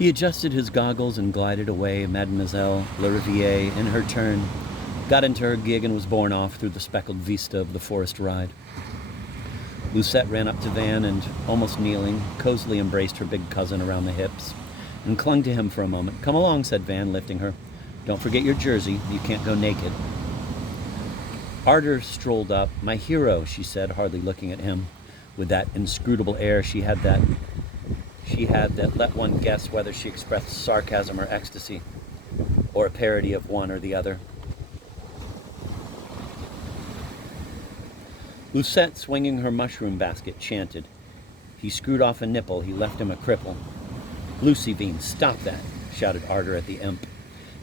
He adjusted his goggles and glided away. Mademoiselle Lariviere, in her turn, got into her gig and was borne off through the speckled vista of the forest ride. Lucette ran up to Van and, almost kneeling, cozily embraced her big cousin around the hips and clung to him for a moment. "Come along," said Van, lifting her. "Don't forget your jersey. You can't go naked." Arder strolled up. "My hero," she said, hardly looking at him, with that inscrutable air she had that let one guess whether she expressed sarcasm or ecstasy, or a parody of one or the other. Lucette, swinging her mushroom basket, chanted. He screwed off a nipple. He left him a cripple. "Lucivine, stop that," shouted Arder at the imp.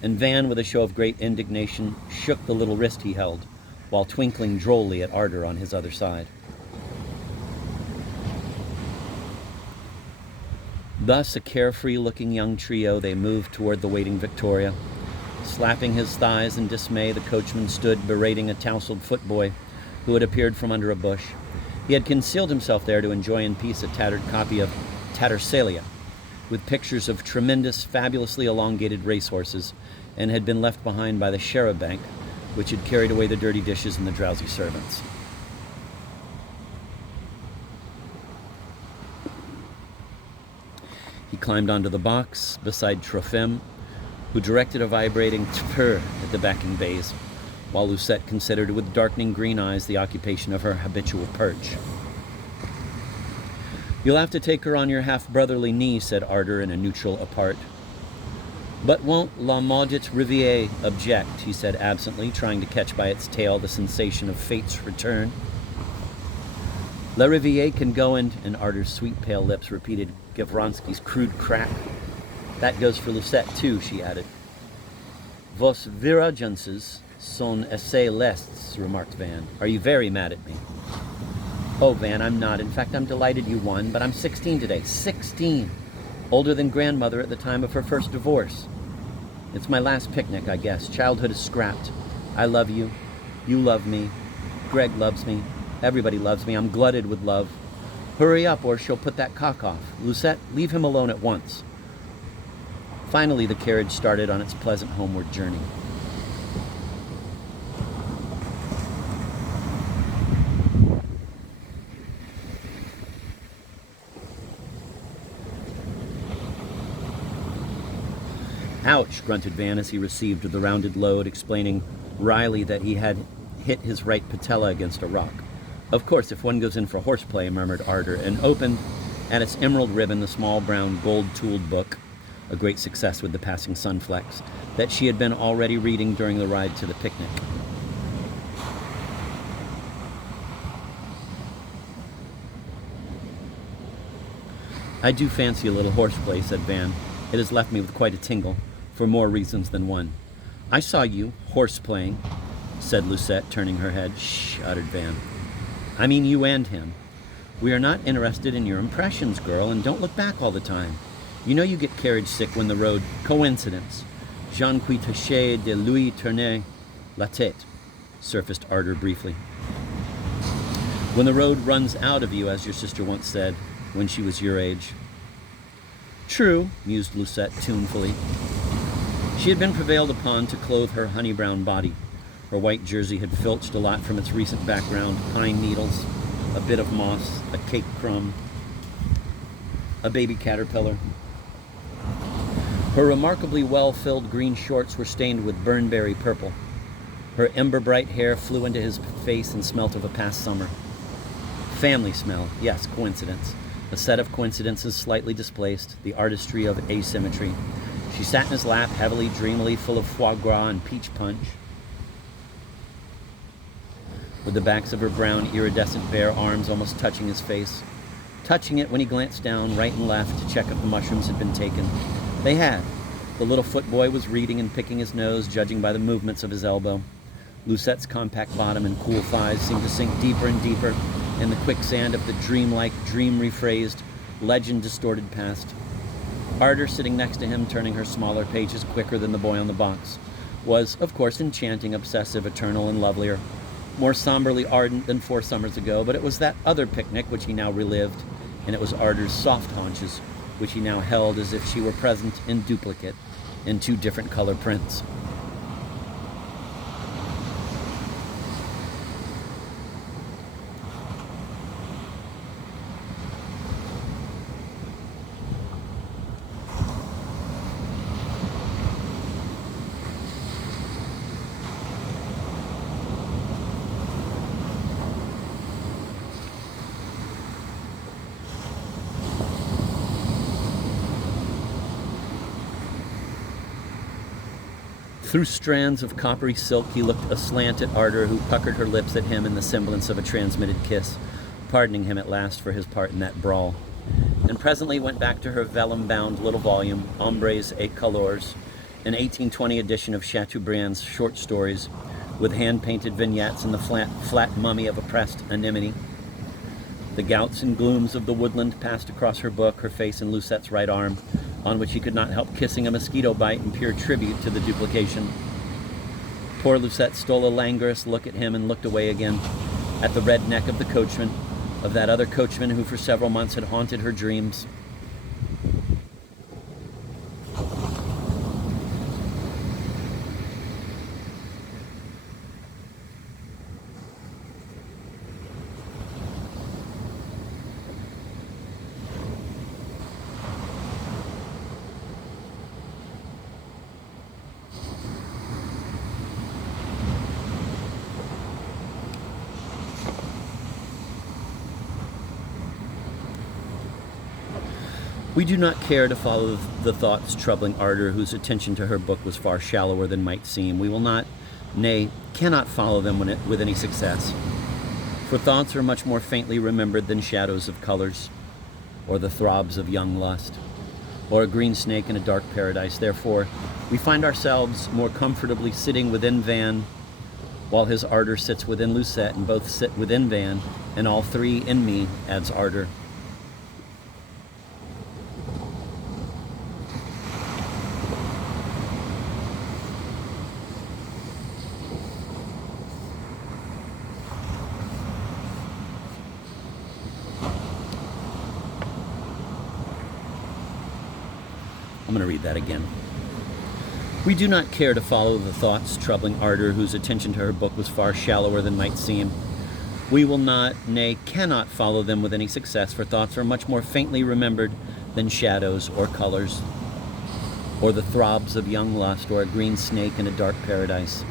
And Van, with a show of great indignation, shook the little wrist he held, while twinkling drolly at Arder on his other side. Thus, a carefree-looking young trio, they moved toward the waiting Victoria. Slapping his thighs in dismay, the coachman stood berating a tousled footboy who had appeared from under a bush. He had concealed himself there to enjoy in peace a tattered copy of Tattersalia, with pictures of tremendous, fabulously elongated racehorses, and had been left behind by the charabanc, which had carried away the dirty dishes and the drowsy servants. He climbed onto the box beside Trofim, who directed a vibrating tpur at the backing bays, while Lucette considered with darkening green eyes the occupation of her habitual perch. "You'll have to take her on your half-brotherly knee," said Arder in a neutral apart. "But won't La Maudite Riviere object?" he said absently, trying to catch by its tail the sensation of fate's return. "La Riviere can go and Arder's sweet pale lips repeated Gavronsky's crude crack. "That goes for Lucette, too," she added. "Vos viragences sont assez lestes," remarked Van. "Are you very mad at me?" "Oh, Van, I'm not. In fact, I'm delighted you won, but I'm 16 today. 16! Older than grandmother at the time of her first divorce. It's my last picnic, I guess. Childhood is scrapped. I love you. You love me. Greg loves me. Everybody loves me. I'm glutted with love. Hurry up, or she'll put that cock off. Lucette, leave him alone at once." Finally, the carriage started on its pleasant homeward journey. "Ouch," grunted Van as he received the rounded load, explaining wryly that he had hit his right patella against a rock. "Of course, if one goes in for horseplay," murmured Arder, and opened at its emerald ribbon the small brown gold-tooled book, a great success with the passing sunflecks, that she had been already reading during the ride to the picnic. "I do fancy a little horseplay," said Van. "It has left me with quite a tingle, for more reasons than one." "I saw you horseplaying," said Lucette, turning her head. "Shh," uttered Van. "I mean you and him. We are not interested in your impressions, girl, and don't look back all the time. You know you get carriage sick when the road... Coincidence. Jean qui tâchait de lui tourner la tête," surfaced Arder briefly. "When the road runs out of you, as your sister once said, when she was your age." "True," mused Lucette tunefully. She had been prevailed upon to clothe her honey-brown body. Her white jersey had filched a lot from its recent background: pine needles, a bit of moss, a cake crumb, a baby caterpillar. Her remarkably well-filled green shorts were stained with burnberry purple. Her ember-bright hair flew into his face and smelt of a past summer. Family smell, yes, coincidence. A set of coincidences slightly displaced, the artistry of asymmetry. She sat in his lap, heavily, dreamily, full of foie gras and peach punch, with the backs of her brown, iridescent bare arms almost touching his face. Touching it when he glanced down, right and left, to check if the mushrooms had been taken. They had. The little footboy was reading and picking his nose, judging by the movements of his elbow. Lucette's compact bottom and cool thighs seemed to sink deeper and deeper in the quicksand of the dreamlike, dream-rephrased, legend-distorted past. Arder, sitting next to him, turning her smaller pages quicker than the boy on the box, was, of course, enchanting, obsessive, eternal, and lovelier, more somberly ardent than 4 summers ago, but it was that other picnic which he now relived, and it was Arder's soft haunches which he now held as if she were present in duplicate in two different color prints. Through strands of coppery silk, he looked aslant at Arder, who puckered her lips at him in the semblance of a transmitted kiss, pardoning him at last for his part in that brawl, and presently went back to her vellum-bound little volume, Hombres et Couleurs, an 1820 edition of Chateaubriand's short stories, with hand-painted vignettes and the flat mummy of oppressed anemone. The gouts and glooms of the woodland passed across her book, her face in Lusette's right arm, on which he could not help kissing a mosquito bite in pure tribute to the duplication. Poor Lucette stole a languorous look at him and looked away again, at the red neck of the coachman, of that other coachman who for several months had haunted her dreams. We do not care to follow the thoughts troubling Arder, whose attention to her book was far shallower than might seem. We will not, nay, cannot follow them with any success. For thoughts are much more faintly remembered than shadows of colors, or the throbs of young lust, or a green snake in a dark paradise. Therefore, we find ourselves more comfortably sitting within Van, while his Arder sits within Lucette, and both sit within Van, and all three in me, adds Arder. I'm going to read that again. We do not care to follow the thoughts troubling Arder, whose attention to her book was far shallower than might seem. We will not, nay, cannot follow them with any success, for thoughts are much more faintly remembered than shadows or colors, or the throbs of young lust, or a green snake in a dark paradise.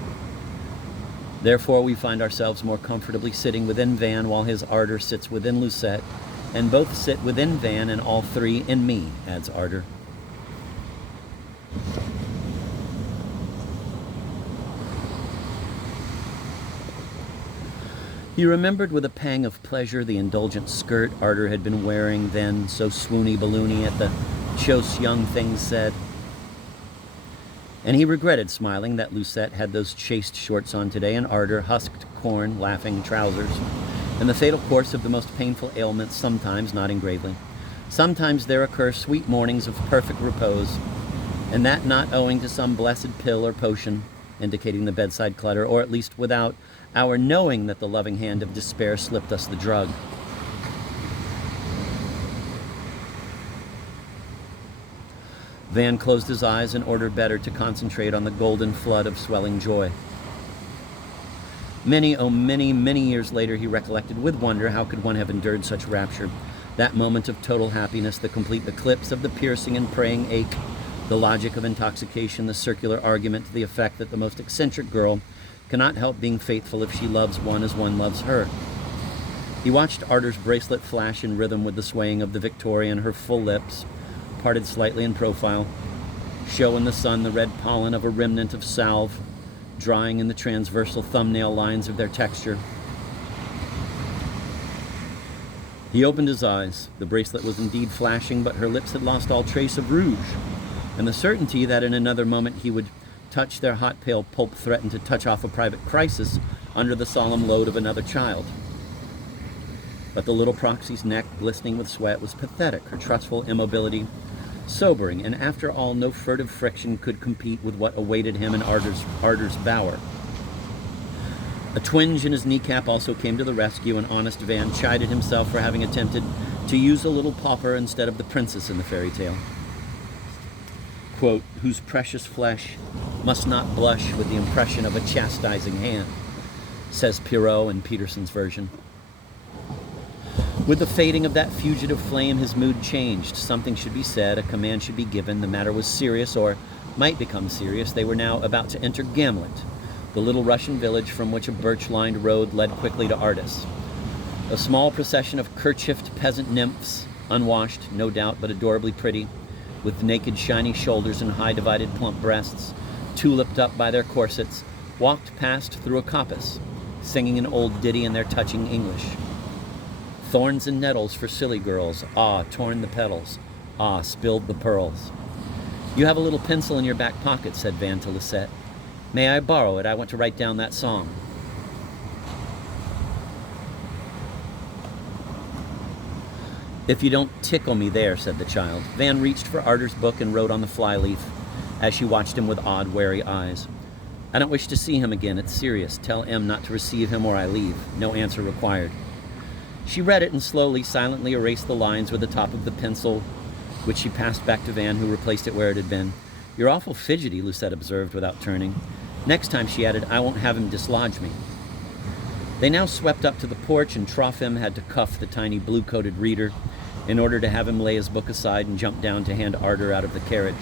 Therefore, we find ourselves more comfortably sitting within Van, while his Arder sits within Lucette, and both sit within Van, and all three in me, adds Arder. He remembered with a pang of pleasure the indulgent skirt Arder had been wearing then, so swoony-balloony at the chose young things said. And he regretted, smiling, that Lucette had those chaste shorts on today, and Arder husked corn, laughing trousers, and the fatal course of the most painful ailments, sometimes, nodding gravely. Sometimes there occur sweet mornings of perfect repose, and that not owing to some blessed pill or potion, indicating the bedside clutter, or at least without our knowing that the loving hand of despair slipped us the drug. Van closed his eyes and ordered better to concentrate on the golden flood of swelling joy. Many years later he recollected with wonder how could one have endured such rapture, that moment of total happiness, the complete eclipse of the piercing and praying ache, the logic of intoxication, the circular argument to the effect that the most eccentric girl cannot help being faithful if she loves one as one loves her. He watched Arder's bracelet flash in rhythm with the swaying of the Victoria, and her full lips, parted slightly in profile, show in the sun the red pollen of a remnant of salve, drying in the transversal thumbnail lines of their texture. He opened his eyes. The bracelet was indeed flashing, but her lips had lost all trace of rouge, and the certainty that in another moment he would touch their hot pale pulp threatened to touch off a private crisis under the solemn load of another child. But the little proxy's neck, glistening with sweat, was pathetic, her trustful immobility sobering, and after all, no furtive friction could compete with what awaited him in Arder's bower. A twinge in his kneecap also came to the rescue, and honest Van chided himself for having attempted to use a little pauper instead of the princess in the fairy tale. Quote, whose precious flesh must not blush with the impression of a chastising hand, says Perrault in Peterson's version. With the fading of that fugitive flame, his mood changed. Something should be said, a command should be given. The matter was serious, or might become serious. They were now about to enter Gamlet, the little Russian village from which a birch-lined road led quickly to Artis. A small procession of kerchiefed peasant nymphs, unwashed, no doubt, but adorably pretty, with naked, shiny shoulders and high-divided plump breasts, tuliped up by their corsets, walked past through a coppice, singing an old ditty in their touching English. Thorns and nettles for silly girls, ah, torn the petals, ah, spilled the pearls. You have a little pencil in your back pocket, said Van to Lisette. May I borrow it? I want to write down that song. If you don't tickle me there, said the child. Van reached for Arter's book and wrote on the flyleaf as she watched him with odd, wary eyes. I don't wish to see him again. It's serious. Tell M not to receive him or I leave. No answer required. She read it and slowly, silently erased the lines with the top of the pencil, which she passed back to Van, who replaced it where it had been. You're awful fidgety, Lucette observed without turning. Next time, she added, I won't have him dislodge me. They now swept up to the porch, and Trofim had to cuff the tiny blue-coated reader in order to have him lay his book aside and jump down to hand Arter out of the carriage.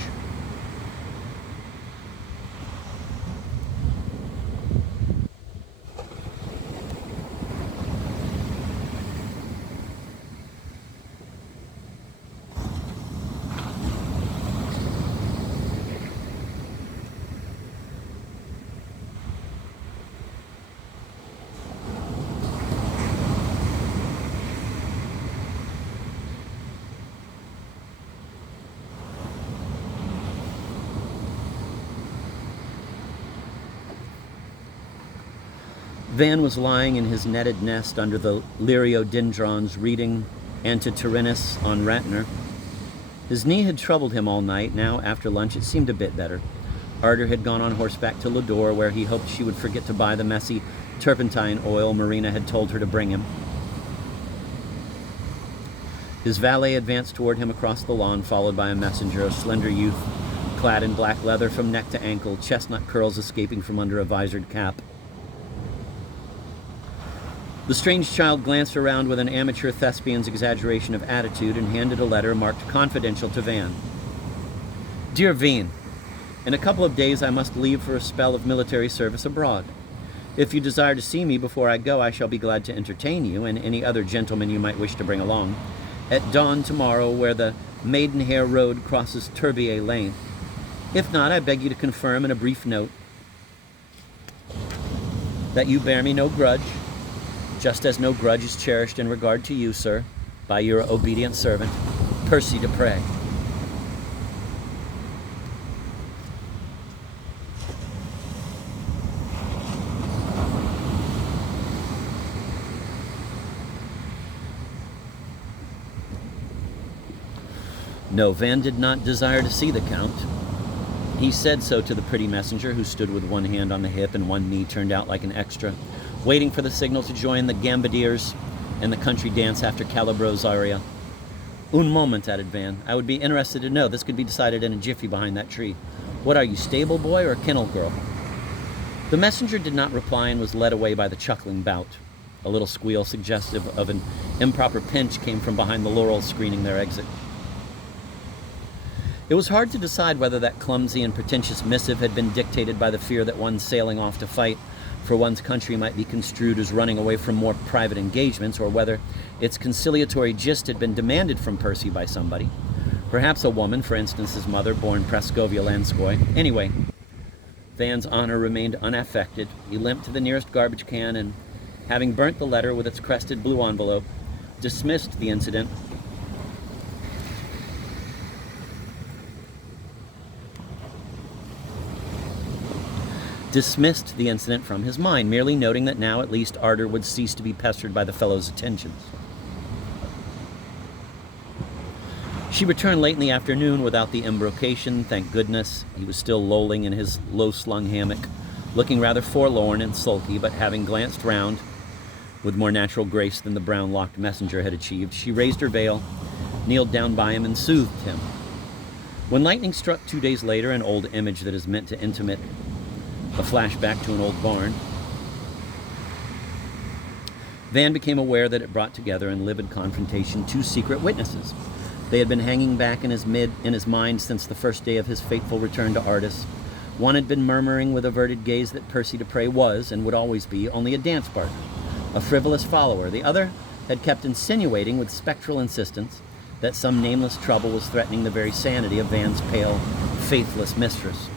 Van was lying in his netted nest under the liriodendrons reading Antiterinus on Ratner. His knee had troubled him all night. Now, after lunch, it seemed a bit better. Arter had gone on horseback to Lodore, where he hoped she would forget to buy the messy turpentine oil Marina had told her to bring him. His valet advanced toward him across the lawn, followed by a messenger, a slender youth, clad in black leather from neck to ankle, chestnut curls escaping from under a visored cap. The strange child glanced around with an amateur thespian's exaggeration of attitude and handed a letter marked confidential to Van. Dear Veen, in a couple of days I must leave for a spell of military service abroad. If you desire to see me before I go, I shall be glad to entertain you and any other gentleman you might wish to bring along at dawn tomorrow where the Maidenhair Road crosses Turbier Lane. If not, I beg you to confirm in a brief note that you bear me no grudge, just as no grudge is cherished in regard to you, sir, by your obedient servant, Percy de Prey. No, Van did not desire to see the Count. He said so to the pretty messenger, who stood with one hand on the hip and one knee turned out like an extra, waiting for the signal to join the Gambadiers and the country dance after Calabro's aria. Un moment, added Van. I would be interested to know. This could be decided in a jiffy behind that tree. What are you, stable boy or kennel girl? The messenger did not reply and was led away by the chuckling Bout. A little squeal suggestive of an improper pinch came from behind the laurels screening their exit. It was hard to decide whether that clumsy and pretentious missive had been dictated by the fear that one sailing off to fight for one's country might be construed as running away from more private engagements, or whether its conciliatory gist had been demanded from Percy by somebody. Perhaps a woman, for instance his mother, born Praskovia Lanskoy. Anyway, Van's honor remained unaffected. He limped to the nearest garbage can and, having burnt the letter with its crested blue envelope, dismissed the incident from his mind, merely noting that now at least Arter would cease to be pestered by the fellow's attentions. She returned late in the afternoon without the embrocation, thank goodness. He was still lolling in his low-slung hammock, looking rather forlorn and sulky, but having glanced round, With more natural grace than the brown-locked messenger had achieved, she raised her veil, kneeled down by him, and soothed him. When lightning struck 2 days later, an old image that is meant to intimate a flashback to an old barn, Van became aware that it brought together in livid confrontation two secret witnesses. They had been hanging back in his mind since the first day of his fateful return to Artus. One had been murmuring with averted gaze that Percy Dupre was, and would always be, only a dance partner, a frivolous follower. The other had kept insinuating with spectral insistence that some nameless trouble was threatening the very sanity of Van's pale, faithless mistress.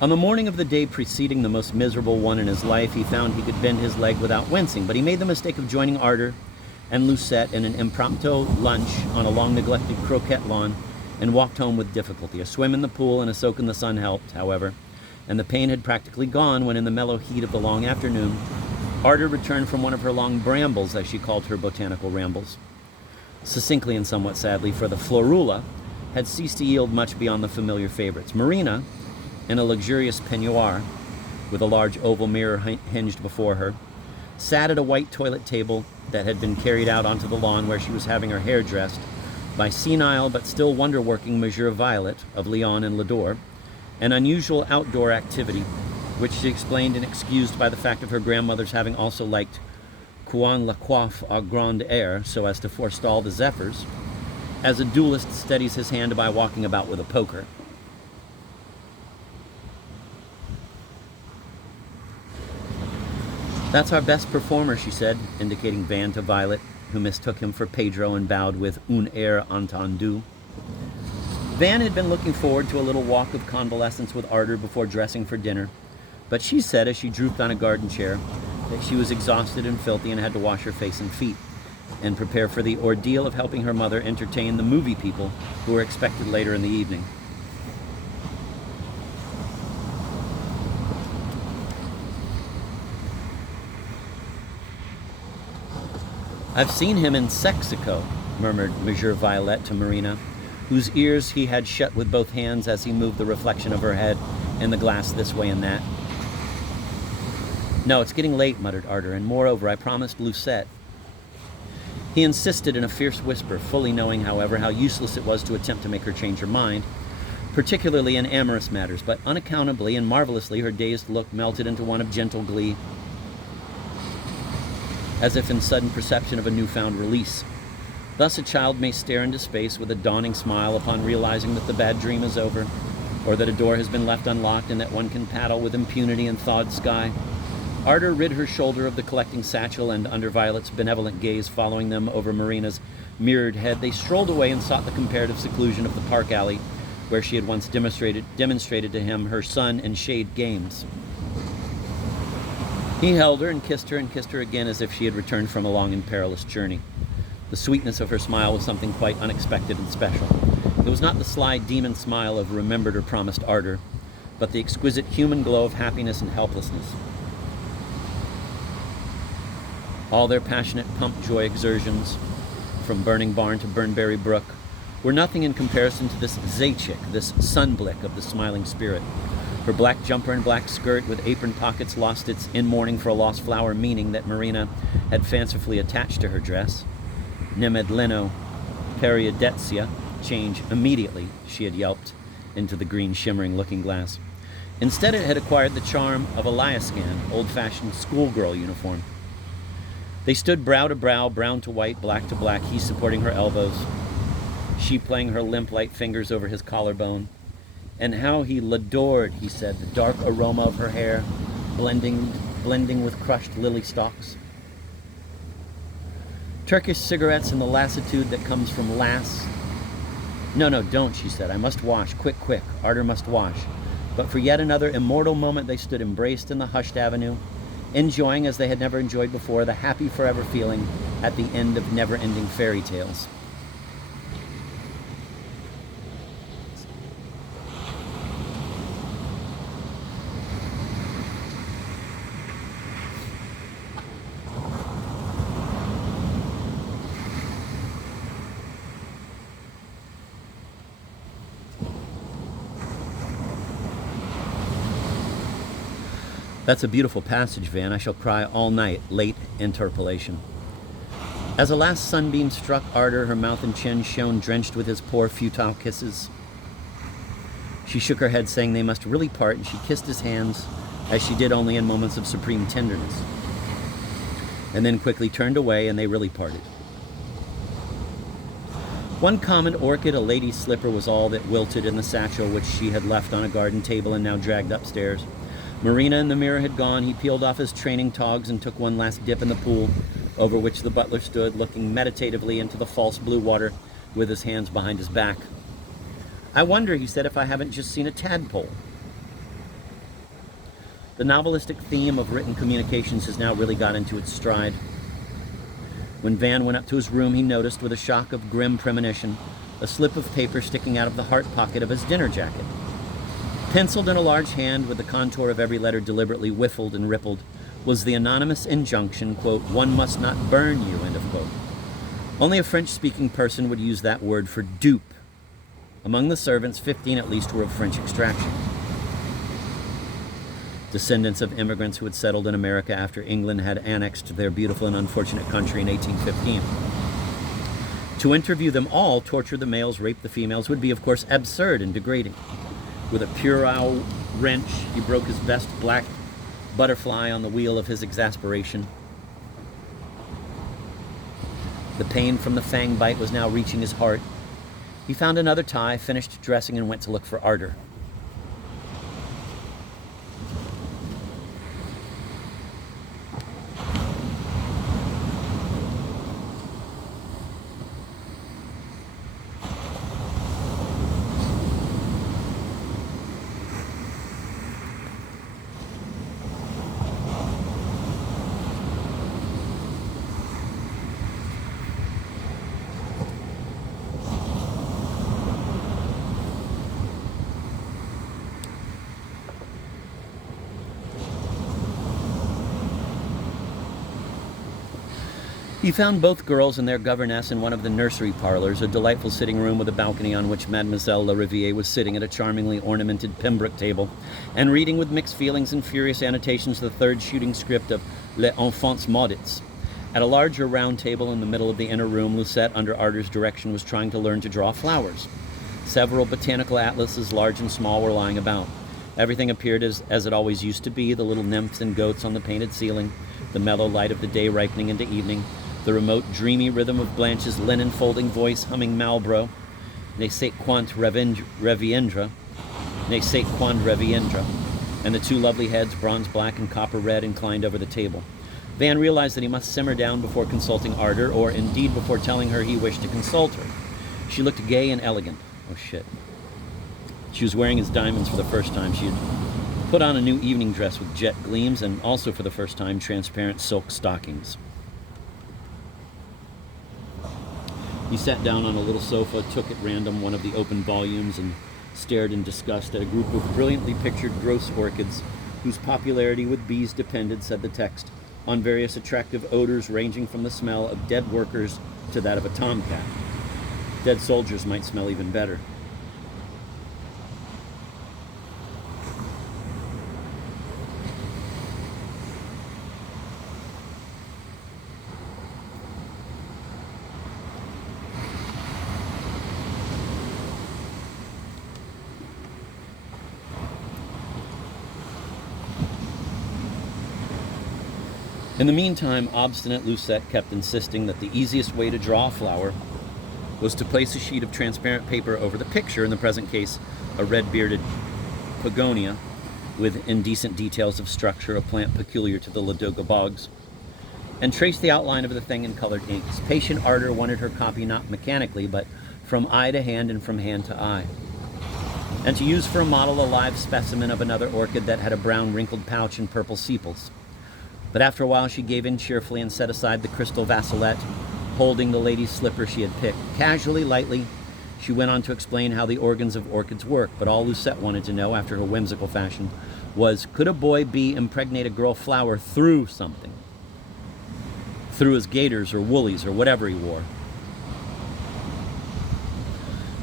On the morning of the day preceding the most miserable one in his life, he found he could bend his leg without wincing, but he made the mistake of joining Arder and Lucette in an impromptu lunch on a long-neglected croquet lawn and walked home with difficulty. A swim in the pool and a soak in the sun helped, however, and the pain had practically gone when, in the mellow heat of the long afternoon, Arder returned from one of her long brambles, as she called her botanical rambles. Succinctly and somewhat sadly, for the Florula had ceased to yield much beyond the familiar favorites. Marina, in a luxurious peignoir, with a large oval mirror hinged before her, sat at a white toilet table that had been carried out onto the lawn where she was having her hair dressed by senile but still wonder-working Monsieur Violet of Lyon and Lador, an unusual outdoor activity, which she explained and excused by the fact of her grandmother's having also liked Coin la coiffe au grand air so as to forestall the zephyrs, as a duelist steadies his hand by walking about with a poker. "That's our best performer," she said, indicating Van to Violet, who mistook him for Pedro and bowed with un air entendu. Van had been looking forward to a little walk of convalescence with Arder before dressing for dinner, but she said, as she drooped on a garden chair, that she was exhausted and filthy and had to wash her face and feet and prepare for the ordeal of helping her mother entertain the movie people who were expected later in the evening. "I've seen him in Sexico," murmured Monsieur Violet to Marina, whose ears he had shut with both hands as he moved the reflection of her head in the glass this way and that. "No, it's getting late," muttered Arder, "and moreover, I promised Lucette." He insisted in a fierce whisper, fully knowing, however, how useless it was to attempt to make her change her mind, particularly in amorous matters, but unaccountably and marvelously her dazed look melted into one of gentle glee, as if in sudden perception of a newfound release. Thus a child may stare into space with a dawning smile upon realizing that the bad dream is over, or that a door has been left unlocked and that one can paddle with impunity in thawed sky. Arder rid her shoulder of the collecting satchel, and under Violet's benevolent gaze following them over Marina's mirrored head, they strolled away and sought the comparative seclusion of the park alley, where she had once demonstrated to him her sun and shade games. He held her and kissed her again as if she had returned from a long and perilous journey. The sweetness of her smile was something quite unexpected and special. It was not the sly demon smile of remembered or promised ardor, but the exquisite human glow of happiness and helplessness. All their passionate pump joy exertions, from Burning Barn to Burnberry Brook, were nothing in comparison to this Zaechik, this sunblick of the smiling spirit. Her black jumper and black skirt with apron pockets lost its in mourning for a lost flower meaning that Marina had fancifully attached to her dress. Nemedleno periodetia, change immediately, she had yelped into the green shimmering looking glass. Instead it had acquired the charm of a Lyascan, old-fashioned schoolgirl uniform. They stood brow to brow, brown to white, black to black, he supporting her elbows, she playing her limp light fingers over his collarbone. And how he l'adored, he said, the dark aroma of her hair, blending with crushed lily stalks. Turkish cigarettes and the lassitude that comes from lass. No, don't, she said. I must wash, quick. Arder must wash. But for yet another immortal moment they stood embraced in the hushed avenue, enjoying, as they had never enjoyed before, the happy forever feeling at the end of never-ending fairy tales. That's a beautiful passage, Van. I shall cry all night. Late interpolation. As a last sunbeam struck Ardor, her mouth and chin shone drenched with his poor, futile kisses. She shook her head, saying they must really part, and she kissed his hands, as she did only in moments of supreme tenderness, and then quickly turned away, and they really parted. One common orchid, a lady's slipper, was all that wilted in the satchel which she had left on a garden table and now dragged upstairs. Marina in the mirror had gone. He peeled off his training togs and took one last dip in the pool, over which the butler stood, looking meditatively into the false blue water with his hands behind his back. I wonder, he said, if I haven't just seen a tadpole. The novelistic theme of written communications has now really got into its stride. When Van went up to his room, he noticed, with a shock of grim premonition, a slip of paper sticking out of the heart pocket of his dinner jacket. Penciled in a large hand, with the contour of every letter deliberately whiffled and rippled, was the anonymous injunction, quote, "One must not burn you," end of quote. Only a French-speaking person would use that word for dupe. Among the servants, 15 at least were of French extraction, descendants of immigrants who had settled in America after England had annexed their beautiful and unfortunate country in 1815. To interview them all, torture the males, rape the females, would be, of course, absurd and degrading. With a puerile wrench, he broke his best black butterfly on the wheel of his exasperation. The pain from the fang bite was now reaching his heart. He found another tie, finished dressing, and went to look for Ardor. He found both girls and their governess in one of the nursery parlors, a delightful sitting room with a balcony on which Mademoiselle Lariviere was sitting at a charmingly ornamented Pembroke table and reading with mixed feelings and furious annotations the third shooting script of Les Enfants Maudits. At a larger round table in the middle of the inner room, Lucette, under Ardor's direction, was trying to learn to draw flowers. Several botanical atlases, large and small, were lying about. Everything appeared as it always used to be, the little nymphs and goats on the painted ceiling, the mellow light of the day ripening into evening, the remote, dreamy rhythm of Blanche's linen-folding voice humming Malbro, Ne sais quant reviendra, Ne sais quant reviendra, and the two lovely heads, bronze black and copper red, inclined over the table. Van realized that he must simmer down before consulting Ardor, or indeed before telling her he wished to consult her. She looked gay and elegant. Oh, shit. She was wearing his diamonds for the first time. She had put on a new evening dress with jet gleams, and also for the first time, transparent silk stockings. He sat down on a little sofa, took at random one of the open volumes, and stared in disgust at a group of brilliantly pictured gross orchids whose popularity with bees depended, said the text, on various attractive odors ranging from the smell of dead workers to that of a tomcat. Dead soldiers might smell even better. In the meantime, obstinate Lucette kept insisting that the easiest way to draw a flower was to place a sheet of transparent paper over the picture, in the present case, a red-bearded pogonia with indecent details of structure, a plant peculiar to the Ladoga bogs, and trace the outline of the thing in colored inks. Patient Ardor wanted her copy not mechanically, but from eye to hand and from hand to eye, and to use for a model a live specimen of another orchid that had a brown wrinkled pouch and purple sepals. But after a while she gave in cheerfully and set aside the crystal vassalette, holding the lady's slipper she had picked. Casually, lightly, she went on to explain how the organs of orchids work, but all Lucette wanted to know, after her whimsical fashion, was, could a boy bee impregnate a girl flower through something? Through his gaiters or woolies or whatever he wore.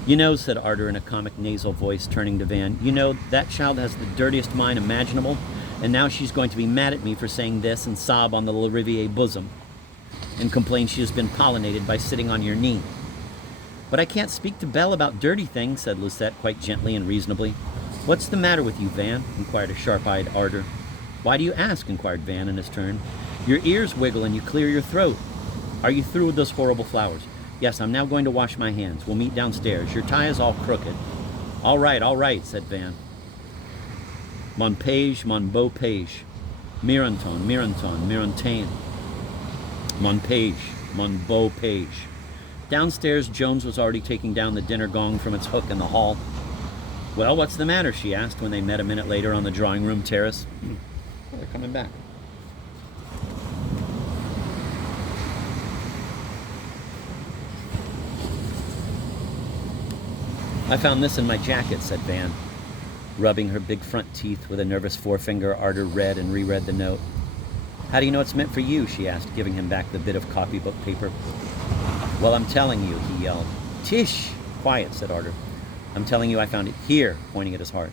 You know, said Arter in a comic nasal voice, turning to Van, you know, that child has the dirtiest mind imaginable, and now she's going to be mad at me for saying this and sob on the Lariviere bosom and complain she has been pollinated by sitting on your knee. But I can't speak to Belle about dirty things, said Lucette quite gently and reasonably. What's the matter with you, Van? Inquired a sharp-eyed Arter. Why do you ask? Inquired Van in his turn. Your ears wiggle and you clear your throat. Are you through with those horrible flowers? Yes, I'm now going to wash my hands. We'll meet downstairs. Your tie is all crooked. All right, said Van. Mon page, mon beau page. Mironton, Mirontaine. Mon page, mon beau page. Downstairs, Jones was already taking down the dinner gong from its hook in the hall. Well, what's the matter? She asked when they met a minute later on the drawing room terrace. Oh, they're coming back. I found this in my jacket, said Van, rubbing her big front teeth with a nervous forefinger. Arter read and reread the note. How do you know it's meant for you? She asked, giving him back the bit of copybook paper. Well, I'm telling you, he yelled. Tish! Quiet, said Arter. I'm telling you I found it here, pointing at his heart.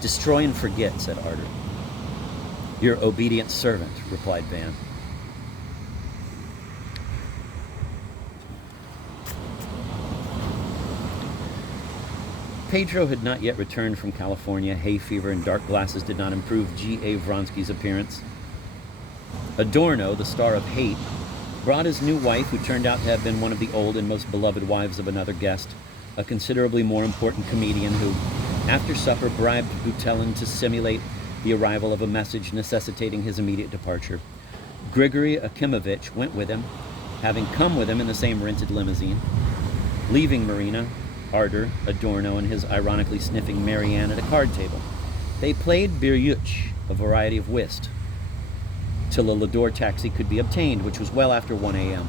Destroy and forget, said Arter. Your obedient servant, replied Van. Pedro had not yet returned from California. Hay fever and dark glasses did not improve G.A. Vronsky's appearance. Adorno, the star of Hate, brought his new wife, who turned out to have been one of the old and most beloved wives of another guest, a considerably more important comedian who, after supper, bribed Butelin to simulate the arrival of a message necessitating his immediate departure. Grigory Akimovich went with him, having come with him in the same rented limousine, leaving Marina, Arter, Adorno, and his ironically sniffing Marianne at a card table. They played biryuch, a variety of whist, till a Lador taxi could be obtained, which was well after 1 a.m.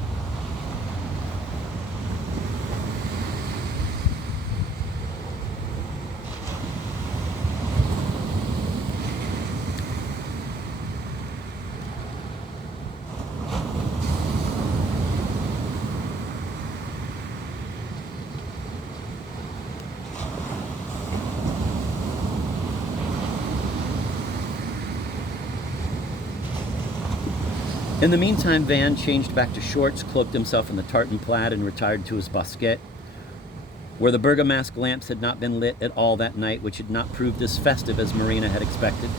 In the meantime, Van changed back to shorts, cloaked himself in the tartan plaid, and retired to his basket, where the Bergamask lamps had not been lit at all that night, which had not proved as festive as Marina had expected.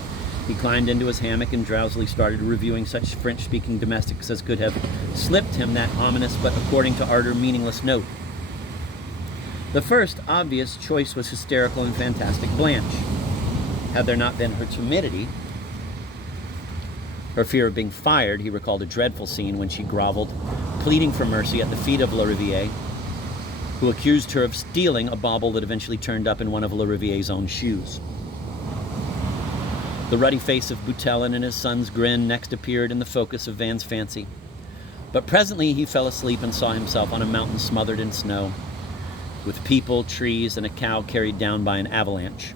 He climbed into his hammock and drowsily started reviewing such French-speaking domestics as could have slipped him that ominous but, according to Arter, meaningless note. The first obvious choice was hysterical and fantastic Blanche. Had there not been her timidity, her fear of being fired, he recalled a dreadful scene when she groveled, pleading for mercy at the feet of Lariviere, who accused her of stealing a bauble that eventually turned up in one of Lariviere's own shoes. The ruddy face of Butelin and his son's grin next appeared in the focus of Van's fancy. But presently he fell asleep and saw himself on a mountain smothered in snow, with people, trees, and a cow carried down by an avalanche.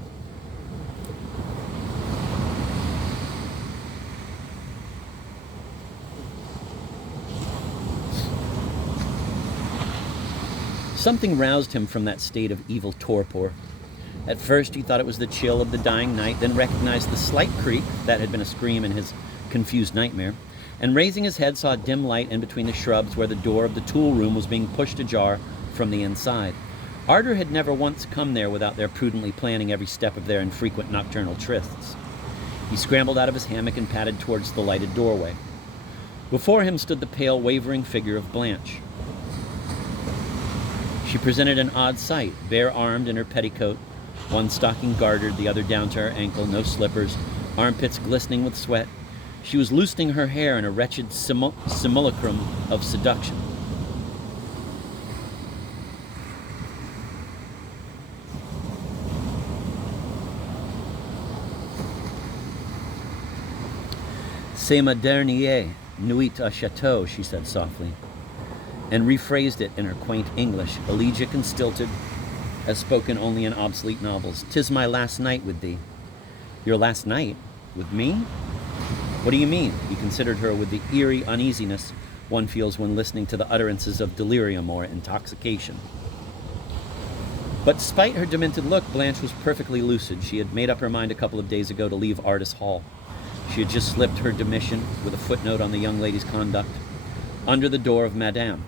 Something roused him from that state of evil torpor. At first he thought it was the chill of the dying night, then recognized the slight creak that had been a scream in his confused nightmare, and raising his head saw a dim light in between the shrubs where the door of the tool room was being pushed ajar from the inside. Arter had never once come there without their prudently planning every step of their infrequent nocturnal trysts. He scrambled out of his hammock and padded towards the lighted doorway. Before him stood the pale, wavering figure of Blanche. She presented an odd sight, bare-armed in her petticoat, one stocking gartered, the other down to her ankle, no slippers, armpits glistening with sweat. She was loosening her hair in a wretched simulacrum of seduction. C'est ma dernière nuit à château, she said softly, and rephrased it in her quaint English, elegiac and stilted, as spoken only in obsolete novels. "'Tis my last night with thee." "Your last night? With me? What do you mean?" He considered her with the eerie uneasiness one feels when listening to the utterances of delirium or intoxication. But despite her demented look, Blanche was perfectly lucid. She had made up her mind a couple of days ago to leave Artis Hall. She had just slipped her demission, with a footnote on the young lady's conduct, under the door of Madame.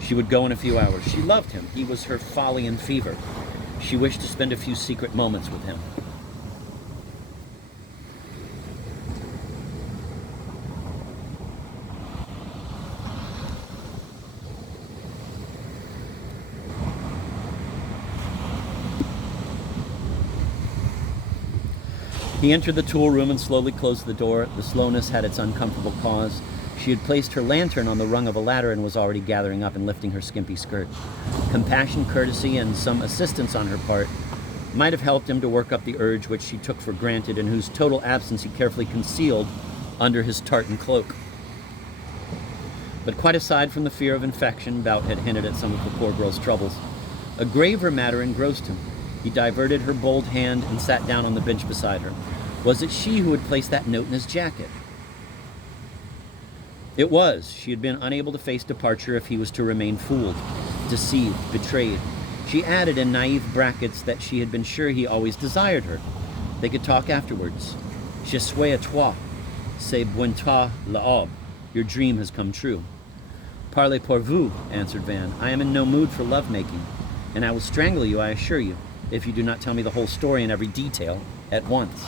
She would go in a few hours. She loved him. He was her folly and fever. She wished to spend a few secret moments with him. He entered the tool room and slowly closed the door. The slowness had its uncomfortable cause. She had placed her lantern on the rung of a ladder and was already gathering up and lifting her skimpy skirt. Compassion, courtesy, and some assistance on her part might have helped him to work up the urge which she took for granted and whose total absence he carefully concealed under his tartan cloak. But quite aside from the fear of infection, Bout had hinted at some of the poor girl's troubles, a graver matter engrossed him. He diverted her bold hand and sat down on the bench beside her. Was it she who had placed that note in his jacket? It was. She had been unable to face departure if he was to remain fooled, deceived, betrayed. She added in naive brackets that she had been sure he always desired her. They could talk afterwards. Je suis à toi. C'est bientôt l'aube. Your dream has come true. Parlez pour vous, answered Van. I am in no mood for love-making, and I will strangle you, I assure you, if you do not tell me the whole story in every detail at once.